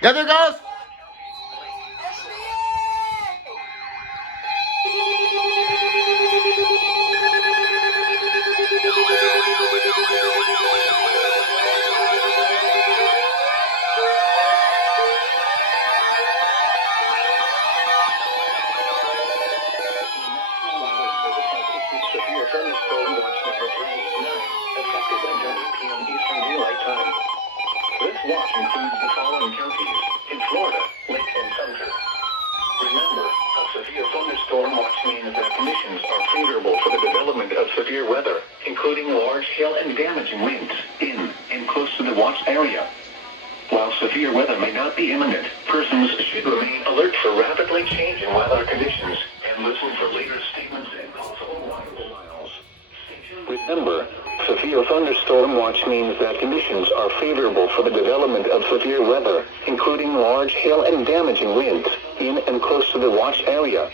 Yeah, there it goes. Severe thunderstorm watch number 389, effective until 8 p.m. Eastern Daylight Time. This watch includes the following counties in Florida, Lake and Sumter. Remember, a severe thunderstorm watch means that conditions are favorable for the development of severe weather, including large hail and damaging winds in and close to the watch area. While severe weather may not be imminent, persons should remain alert for rapidly changing weather conditions and listen for later statements and possible wild miles. Remember, severe thunderstorm watch means that conditions are favorable for the development of severe weather, including large hail and damaging winds in and close to the watch area.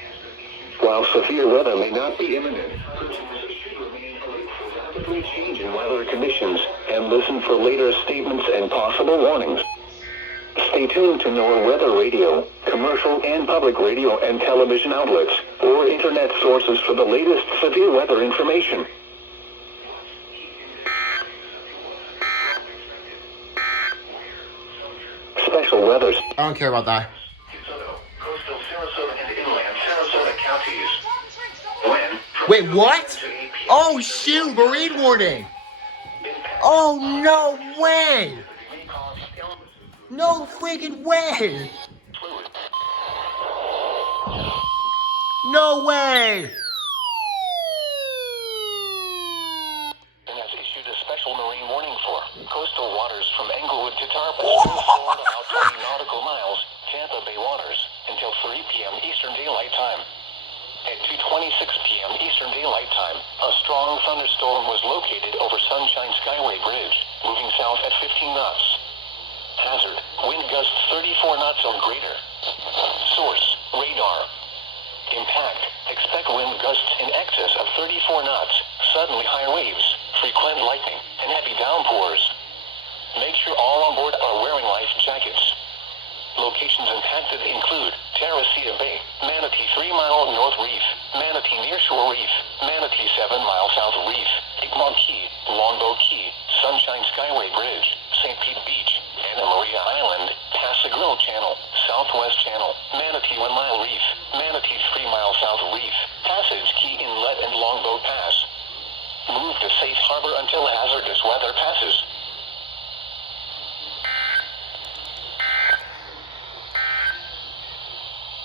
While severe weather may not be imminent, persons should remain alert for rapidly changing weather conditions and listen for later statements and possible warnings. Stay tuned to NOAA weather radio, commercial and public radio and television outlets, or internet sources for the latest severe weather information. Special weather. I don't care about that. Coastal Sarasota and inland Sarasota counties. When Wait, what? Oh, shoot, marine warning. Oh, no way. No freaking way. No way. And has issued a special marine warning for coastal waters from Englewood to Tarpon, Florida out 20 nautical miles, Tampa Bay waters, until 3 p.m. Eastern Daylight Time. At 2:26 p.m. Eastern Daylight Time, a strong thunderstorm was located over Sunshine Skyway Bridge, moving south at 15 knots. Hazard, wind gusts 34 knots or greater. Source, radar. Impact, expect wind gusts in excess of 34 knots, suddenly high waves, frequent lightning, and heavy downpours. Make sure all on board are wearing life jackets. Locations impacted include Terracea Bay, Manatee 3 Mile North Reef, Manatee Nearshore Reef, Manatee 7 Mile South Reef, Egmont Key, Longbow Key, Sunshine Skyway Bridge, St. Pete Beach, Anna Maria Island, Passagrille Channel, Southwest Channel, Manatee 1 Mile Reef, Manatee 3 Mile South Reef, Passage Key Inlet and Longbow Pass. Move to safe harbor until hazardous weather passes.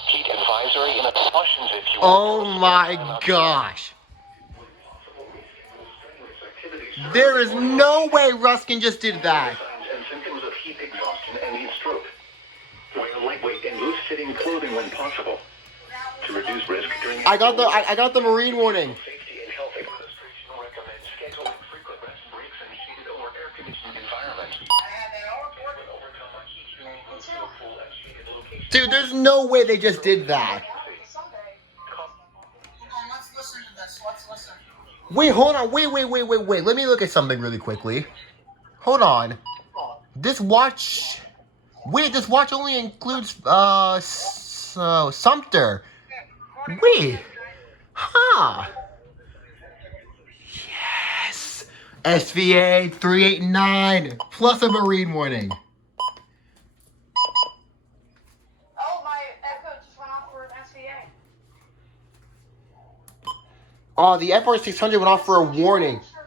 Heat advisory and precautions if you Oh my gosh. There is no way Ruskin just did that. Signs and symptoms of heat exhaustion and heat stroke. Wear lightweight and loose-fitting clothing when possible. To reduce risk during I got the marine warning. safety and health administration recommends scheduling frequent rest breaks in shaded or air-conditioned environments. Overcome heat during full and shaded locations. Dude, there's no way they just did that. Let's listen to this. Let's listen. Wait, hold on. Wait. Let me look at something really quickly. Hold on. This watch... Wait, this watch only includes, Sumter. Wait. Huh. Yes. SVA 389 plus a marine warning. Oh, my echo just went off for an SVA. Oh, the FR600 went off for a warning. Issued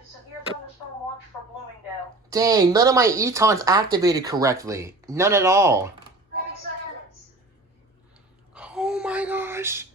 a severe thunderstorm watch for Bloomingdale. Dang, none of my ETONs activated correctly. None at all. 30 seconds. Oh my gosh.